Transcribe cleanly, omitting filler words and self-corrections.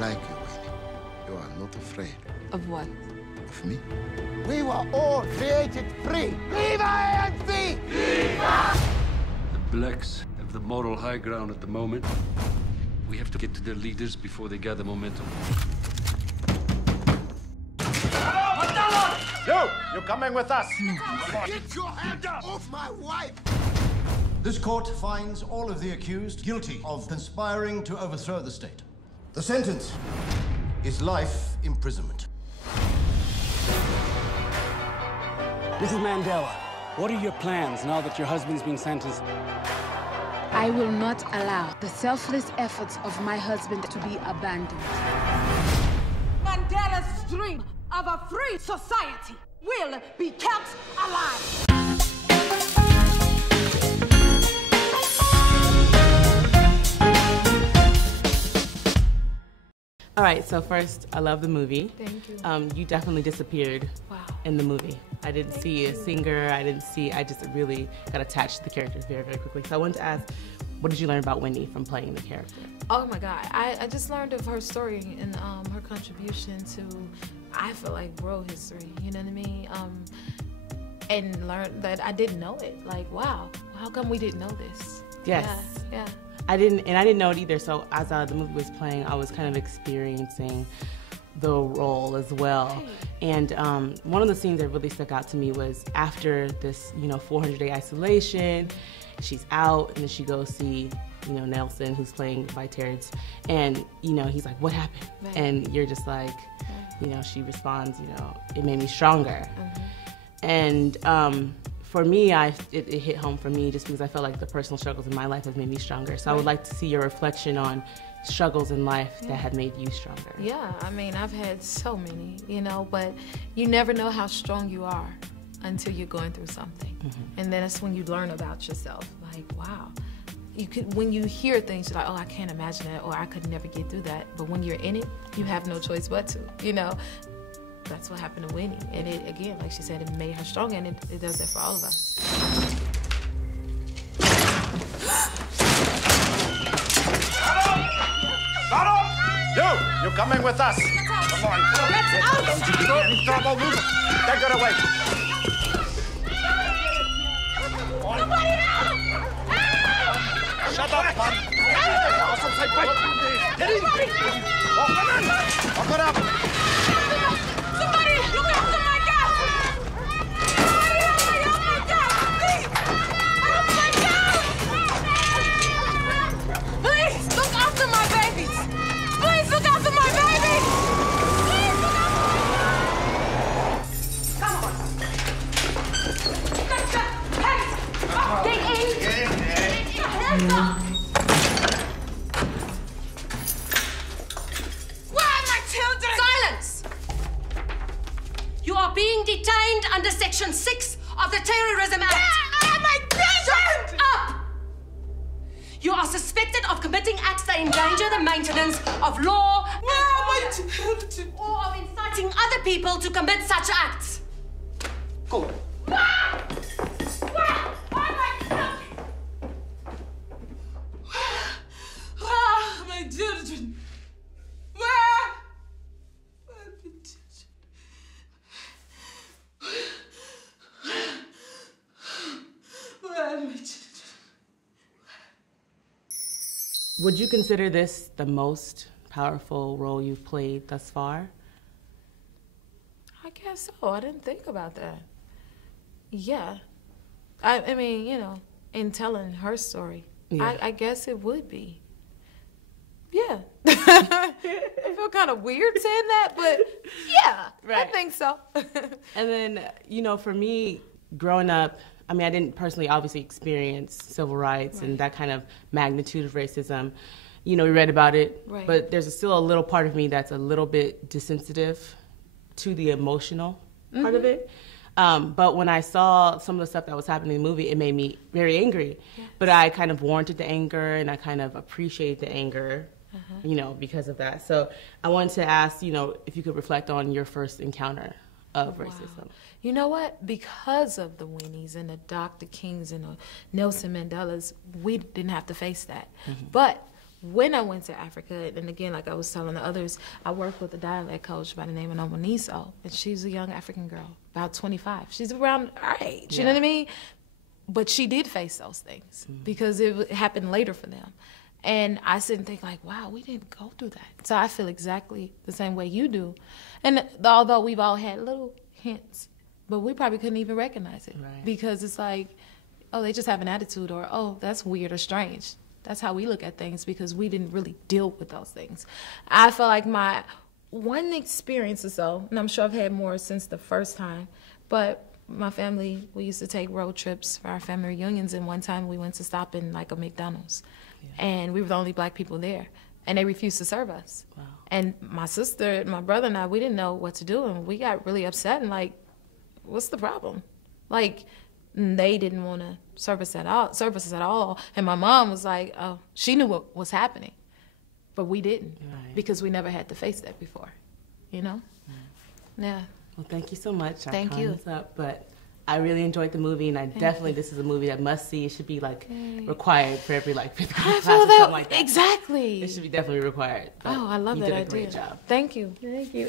like you, Winnie. You are not afraid. Of what? Of me? We were all created free. Viva ANC! Viva! The blacks have the moral high ground at the moment. We have to get to their leaders before they gather momentum. You're coming with us. Get your hand off my wife! This court finds all of the accused guilty of conspiring to overthrow the state. The sentence is life imprisonment. Mrs. Mandela, what are your plans now that your husband's being sentenced? I will not allow the selfless efforts of my husband to be abandoned. Mandela's dream of a free society will be kept alive. All right, so first, I love the movie. Thank you. You definitely disappeared in the movie. I didn't Thank see a you. singer, I just really got attached to the characters very, very quickly. So I wanted to ask, what did you learn about Wendy from playing the character? Oh my God, I just learned of her story and her contribution to, I feel like, world history, you know what I mean? And learned that I didn't know it. Like, wow, how come we didn't know this? Yes. Yeah. I didn't know it either, so as the movie was playing, I was kind of experiencing the role as well. Right. And one of the scenes that really stuck out to me was after this, 400-day isolation, she's out, and then she goes see, Nelson, who's playing by Terrence, and, he's like, what happened? Right. And you're just like, she responds, it made me stronger. And for me, it hit home for me just because I felt like the personal struggles in my life have made me stronger. So I would like to see your reflection on struggles in life that have made you stronger. Yeah, I mean, I've had so many, but you never know how strong you are until you're going through something. And then that's when you learn about yourself. Like, wow. When you hear things, you're like, oh, I can't imagine that, or I could never get through that. But when you're in it, you have no choice but to, That's what happened to Winnie. And it, again, like she said, it made her stronger, and it does that for all of us. You're coming with us. Come on. Don't you get any trouble. Move. Take her away. Shut up, man. Walk her up. Somebody, look after my gas! Somebody help my gas, please! Help my gas! Please, look after my babies! Please, look after my babies! Please, look after... Come on! Get your hands up! Get in! Get your hands up! Where are my children? Silence! You are being detained under Section 6 of the Terrorism Act. Where are my children? Shut up! You are suspected of committing acts that endanger the maintenance of law and order, or of inciting other people to commit such acts. Go. Where are my children? Where are my children? Where are my children? Where are my children? Would you consider this the most powerful role you've played thus far? I guess so. I didn't think about that. Yeah. I mean, in telling her story, I guess it would be. Yeah. I feel kind of weird saying that, but yeah, I think so. And then, for me, growing up, I mean, I didn't personally obviously experience civil rights and that kind of magnitude of racism. We read about it, but there's still a little part of me that's a little bit desensitive to the emotional part of it. But when I saw some of the stuff that was happening in the movie, it made me very angry. Yes. But I kind of warranted the anger, and I kind of appreciate the anger, because of that. So I wanted to ask, if you could reflect on your first encounter of racism. You know what? Because of the Winnies and the Dr. Kings and the Nelson Mandelas, we didn't have to face that. But when I went to Africa, and again, like I was telling the others, I worked with a dialect coach by the name of Nomoniso, and she's a young African girl, about 25. She's around our age, you know what I mean? But she did face those things because it happened later for them. And I sit and think like, wow, we didn't go through that. So I feel exactly the same way you do. And although we've all had little hints, but we probably couldn't even recognize it because it's like, oh, they just have an attitude, or, oh, that's weird or strange. That's how we look at things because we didn't really deal with those things. I feel like my one experience or so, and I'm sure I've had more since the first time, but my family, we used to take road trips for our family reunions, and one time we went to stop in like a McDonald's, and we were the only black people there, and they refused to serve us. Wow. And my sister, my brother and I, we didn't know what to do, and we got really upset and like, what's the problem? Like, they didn't want to serve us at all. And my mom was like, oh, she knew what was happening, but we didn't because we never had to face that before, you know? Yeah. Well, thank you so much. Thank you. Up, but I really enjoyed the movie, and I definitely, this is a movie that must see. It should be like required for every like fifth grade class or something like that. Exactly. It should be definitely required. Oh, I love that idea. You did a great job. Thank you. Thank you.